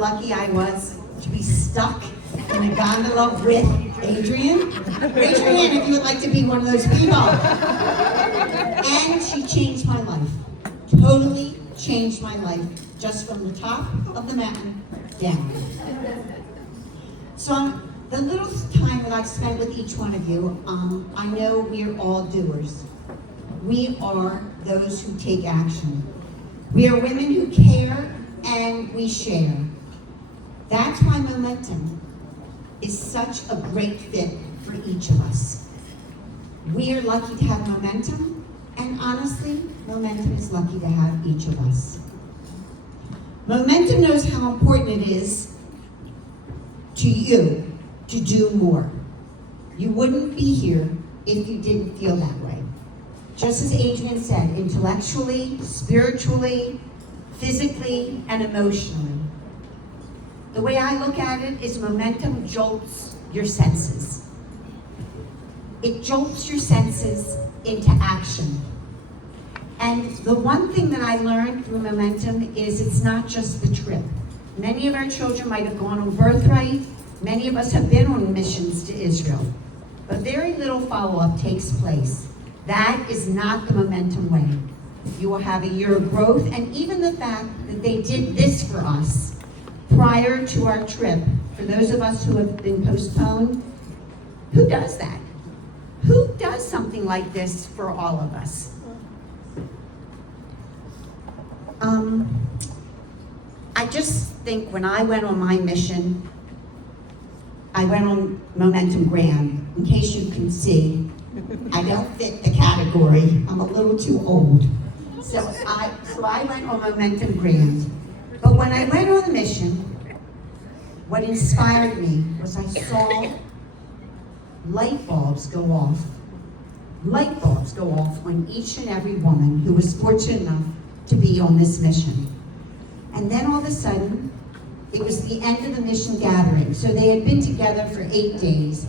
lucky I was to be stuck in the gondola with Adrienne? Raise your hand if you would like to be one of those people. And she changed my life. Totally changed my life, just from the top of the mountain down. So the little time that I've spent with each one of you, I know we're all doers. We are those who take action. We are women who care and we share. That's why Momentum is such a great fit for each of us. We are lucky to have Momentum, and honestly, Momentum is lucky to have each of us. Momentum knows how important it is to you to do more. You wouldn't be here if you didn't feel that way. Just as Adrienne said, intellectually, spiritually, physically, and emotionally. The way I look at it is Momentum jolts your senses. It jolts your senses into action. And the one thing that I learned through Momentum is it's not just the trip. Many of our children might have gone on birthright. Many of us have been on missions to Israel. But very little follow-up takes place. That is not the Momentum way. You will have a year of growth, and even the fact that they did this for us prior to our trip, for those of us who have been postponed, who does that? Who does something like this for all of us? I just think when I went on my mission, I went on Momentum Grand. In case you can see, I don't fit the category. I'm a little too old. So I went on Momentum Grand. But when I went on the mission, what inspired me was I saw light bulbs go off. Light bulbs go off on each and every woman who was fortunate enough to be on this mission. And then all of a sudden, it was the end of the mission gathering. So they had been together for 8 days.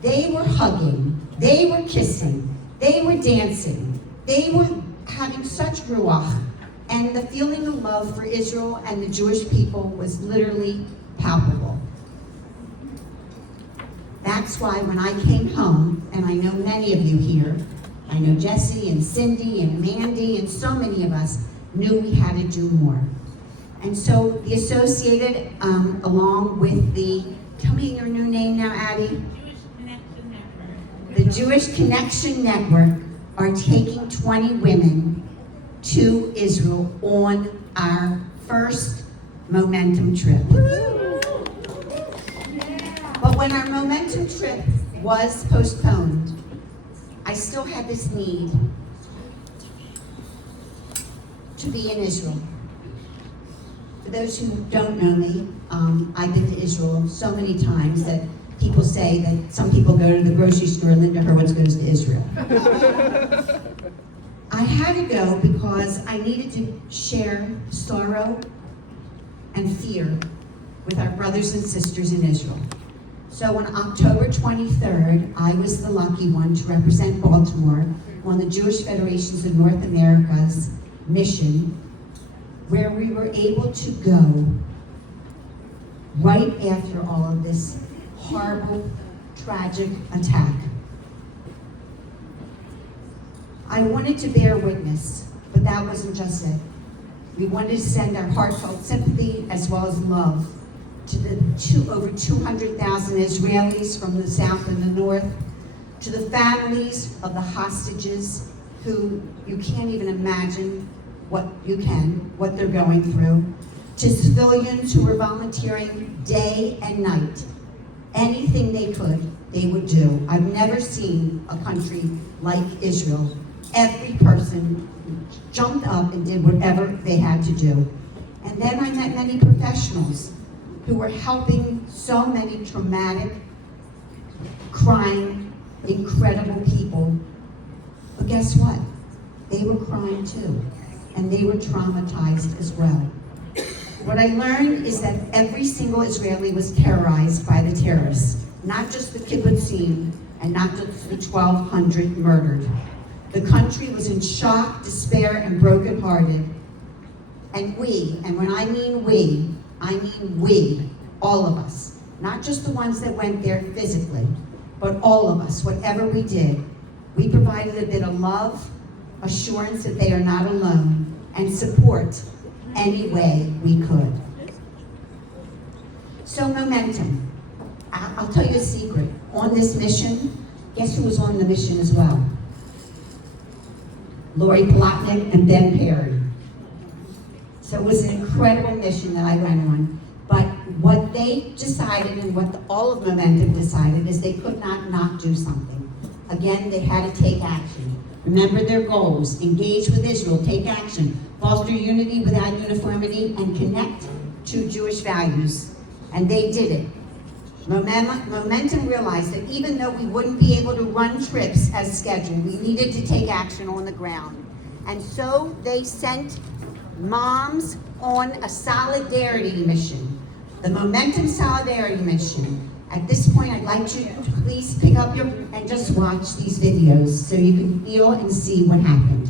They were hugging, they were kissing, they were dancing, they were having such ruach, and the feeling of love for Israel and the Jewish people was literally palpable. That's why when I came home, and I know many of you here, I know Jesse and Cindy and Mandy and so many of us knew we had to do more. And so the Associated, along with the, tell me your new name now, Addie? The Jewish Connection Network are taking 20 women to Israel on our first Momentum trip. But when our Momentum trip was postponed, I still had this need to be in Israel. For those who don't know me, I've been to Israel so many times that people say that some people go to the grocery store and Linda Hurwitz goes to Israel. I had to go because I needed to share sorrow and fear with our brothers and sisters in Israel. So on October 23rd, I was the lucky one to represent Baltimore on the Jewish Federations of North America's mission, where we were able to go right after all of this horrible, tragic attack. I wanted to bear witness, but that wasn't just it. We wanted to send our heartfelt sympathy as well as love to the over 200,000 Israelis from the south and the north, to the families of the hostages who you can't even imagine what they're going through, to civilians who were volunteering day and night. Anything they could, they would do. I've never seen a country like Israel. Every person jumped up and did whatever they had to do. And then I met many professionals who were helping so many traumatic, crying, incredible people. But guess what? They were crying too, and they were traumatized as well. What I learned is that every single Israeli was terrorized by the terrorists, not just the kibbutzim and not just the 1,200 murdered. The country was in shock, despair, and brokenhearted. And we, and when I mean we, I mean we, all of us, not just the ones that went there physically, but all of us, whatever we did, we provided a bit of love, assurance that they are not alone, and support any way we could. So momentum. I'll tell you a secret. On this mission, guess who was on the mission as well? Lori Plotnick and Ben Perry. So it was an incredible mission that I went on. But what they decided and what all of Momentum decided is they could not do something. Again, they had to take action. Remember their goals: engage with Israel, take action, foster unity without uniformity, and connect to Jewish values. And they did it. Momentum realized that even though we wouldn't be able to run trips as scheduled, we needed to take action on the ground. And so they sent moms on a solidarity mission, the Momentum Solidarity Mission. At this point, I'd like you to please pick up and just watch these videos so you can feel and see what happened.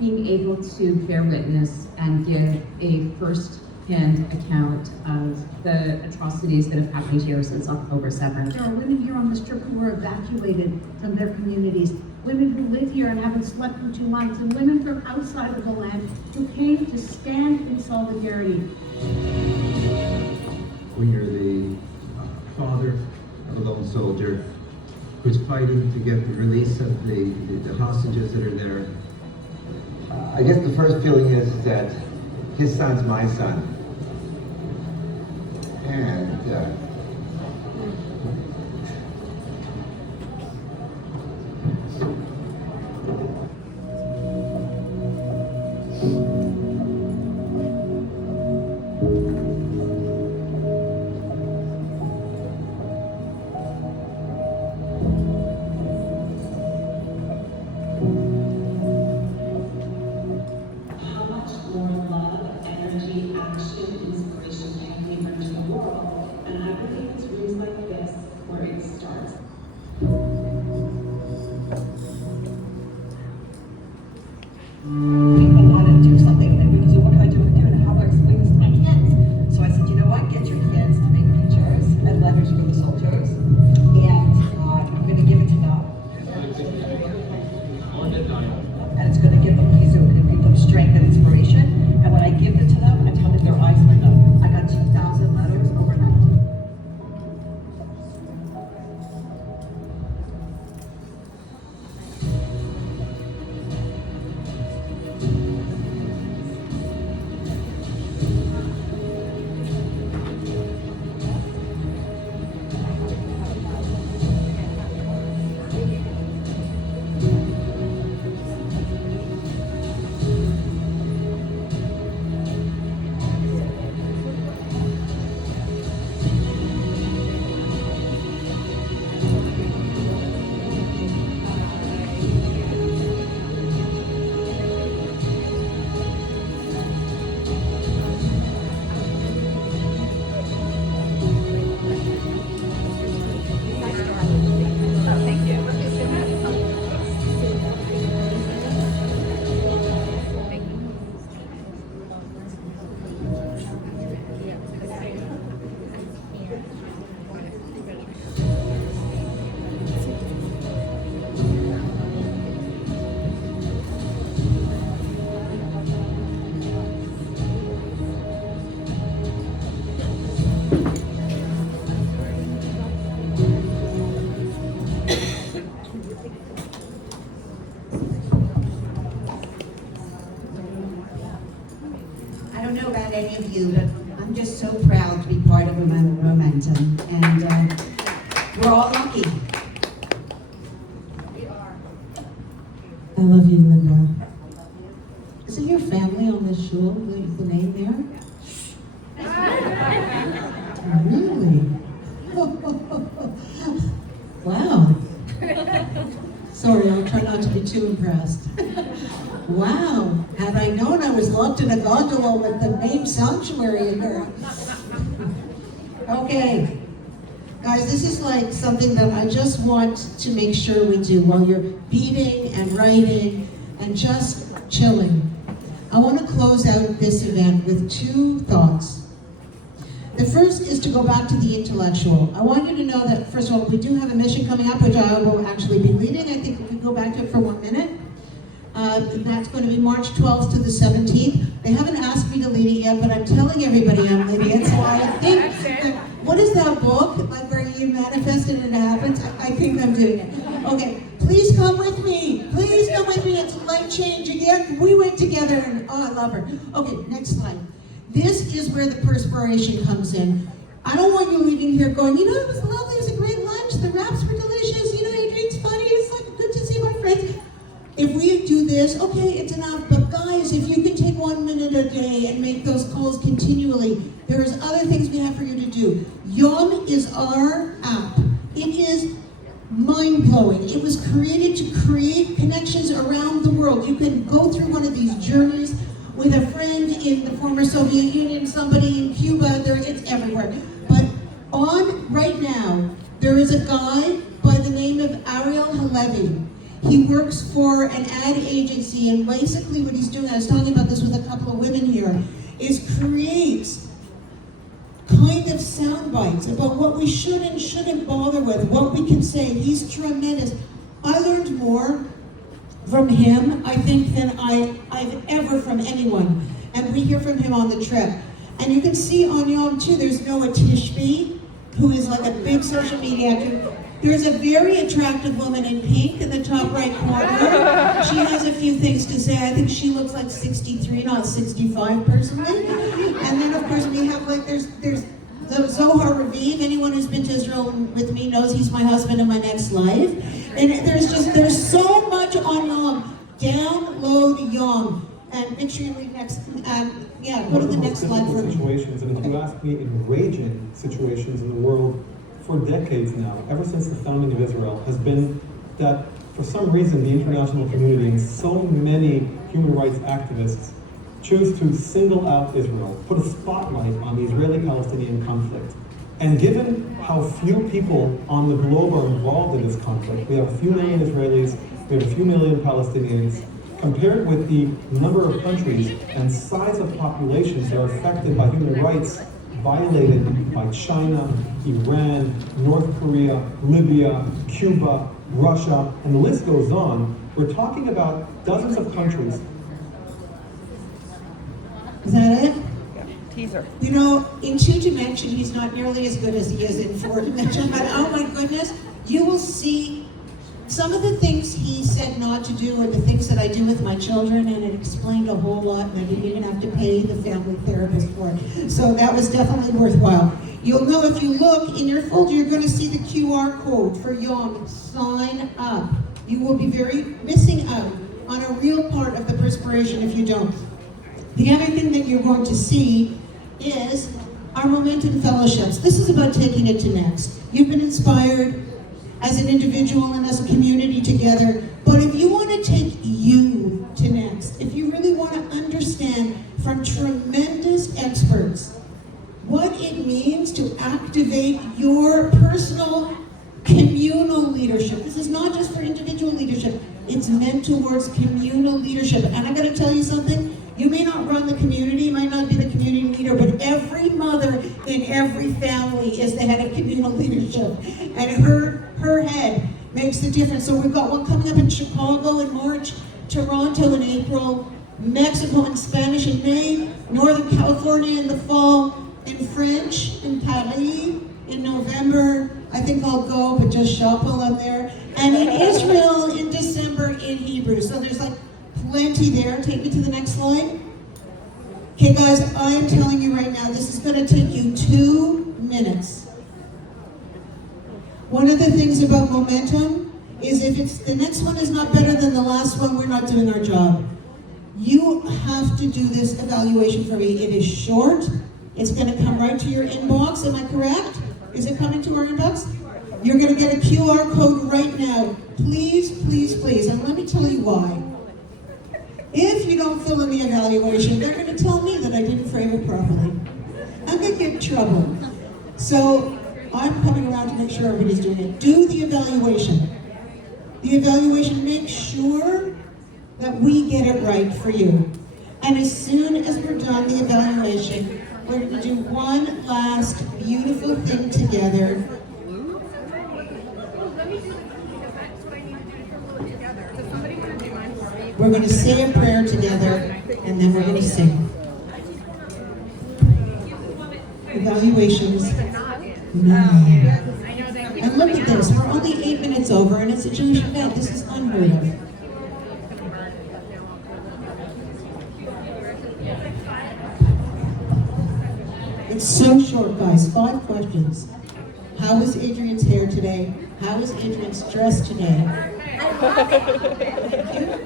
Being able to bear witness and give a first-hand account of the atrocities that have happened here since October 7th. There are women here on the strip who were evacuated from their communities, women who live here and haven't slept in 2 months, and women from outside of the land who came to stand in solidarity. When you're the father of a lone soldier who's fighting to get the release of the hostages that are there, I guess the first feeling is that his son's my son. And more love, energy, action, inspiration can give into the world. And I would and we're all lucky. I love you, Linda. Is it your family on the shul, the name there? Really? Wow. Sorry, I'll try not to be too impressed. Wow. Had I known I was locked in a gondola with the name sanctuary in there. Okay. Guys, this is like something that I just want to make sure we do while you're beating and writing and just chilling. I want to close out this event with two thoughts. The first is to go back to the intellectual. I want you to know that, first of all, we do have a mission coming up, which I will actually be leading. I think we can go back to it for 1 minute. That's going to be March 12th to the 17th. They haven't asked me to lead it yet, but I'm telling everybody I'm leading it, so I think that, what is that book, like where you manifest it and it happens? I think I'm doing it. Okay, please come with me. Please come with me. It's life-changing. Yeah, we went together and, oh, I love her. Okay, next slide. This is where the perspiration comes in. I don't want you leaving here going, you know, it was lovely, it was a great lunch, the wraps were delicious, you know, Adrienne's funny, it's like good to see my friends. If we do this, okay, it's enough, but guys, if you can take 1 minute a day and make those calls continually, there's other things we have for you to do. Yom is our app. It is mind-blowing. It was created to create connections around the world. You can go through one of these journeys with a friend in the former Soviet Union, somebody in Cuba, it's everywhere. But right now, there is a guy by the name of Ariel Halevi. He works for an ad agency, and basically what he's doing, I was talking about this with a couple of women here, is creates kind of sound bites about what we should and shouldn't bother with, what we can say. He's tremendous. I learned more from him, I think, than I've ever from anyone. And we hear from him on the trip. And you can see on Yom too, there's Noah Tishby, who is like a big social media actor. There's a very attractive woman in pink in the top right corner. She has a few things to say. I think she looks like 63, not 65 personally. And then of course we have like, there's the Zohar Raviv. Anyone who's been to Israel with me knows he's my husband in my next life. And there's so much on Yom. Download Yom. And make sure you leave next, go to the next slide for me. Situations, and if you ask me, enraging situations in the world for decades now, ever since the founding of Israel, has been that for some reason the international community and so many human rights activists choose to single out Israel, put a spotlight on the Israeli-Palestinian conflict. And given how few people on the globe are involved in this conflict, we have a few million Israelis, we have a few million Palestinians, compared with the number of countries and size of populations that are affected by human rights violated by China, Iran, North Korea, Libya, Cuba, Russia, and the list goes on. We're talking about dozens of countries. Is that it? Yeah, teaser. You know, in 2-dimension, he's not nearly as good as he is in 4-dimension, but oh my goodness, you will see some of the things he said not to do are the things that I do with my children, and it explained a whole lot, and I didn't even have to pay the family therapist for it. So that was definitely worthwhile. You'll know if you look in your folder, you're going to see the QR code for Yom. Sign up. You will be missing out on a real part of the perspiration if you don't. The other thing that you're going to see is our Momentum Fellowships. This is about taking it to next. You've been inspired as an individual and as a community together, but if you want to take you to next, if you really want to understand from tremendous experts what it means to activate your personal communal leadership. This is not just for individual leadership, it's meant towards communal leadership. And I gotta tell you something, you may not run the community, you might not be the community leader, but every mother in every family is the head of communal leadership. And her head makes the difference. So we've got one coming up in Chicago in March, Toronto in April, Mexico in Spanish in May, Northern California in the fall, in French in Paris in November. I think I'll go, but just shop while I'm there. And in Israel in December in Hebrew. So there's like plenty there. Take me to the next slide. Okay guys, I am telling you right now, this is going to take you 2 minutes. One of the things about momentum is if it's the next one is not better than the last one, we're not doing our job. You have to do this evaluation for me. It is short. It's going to come right to your inbox. Am I correct? Is it coming to our inbox? You're going to get a QR code right now. Please, please, please. And let me tell you why. If you don't fill in the evaluation, they're going to tell me that I didn't frame it properly. I'm going to get in trouble. So I'm coming around to make sure everybody's doing it. Do the evaluation. The evaluation, make sure that we get it right for you. And as soon as we're done the evaluation, we're going to do one last beautiful thing together. We're going to say a prayer together, and then we're going to sing. Evaluations. No. And look at this, we're only 8 minutes over, and it's a Jewish event. This is unheard of. It's so short, guys. 5 questions. How was Adrienne's hair today? How was Adrienne's dress today? Thank you.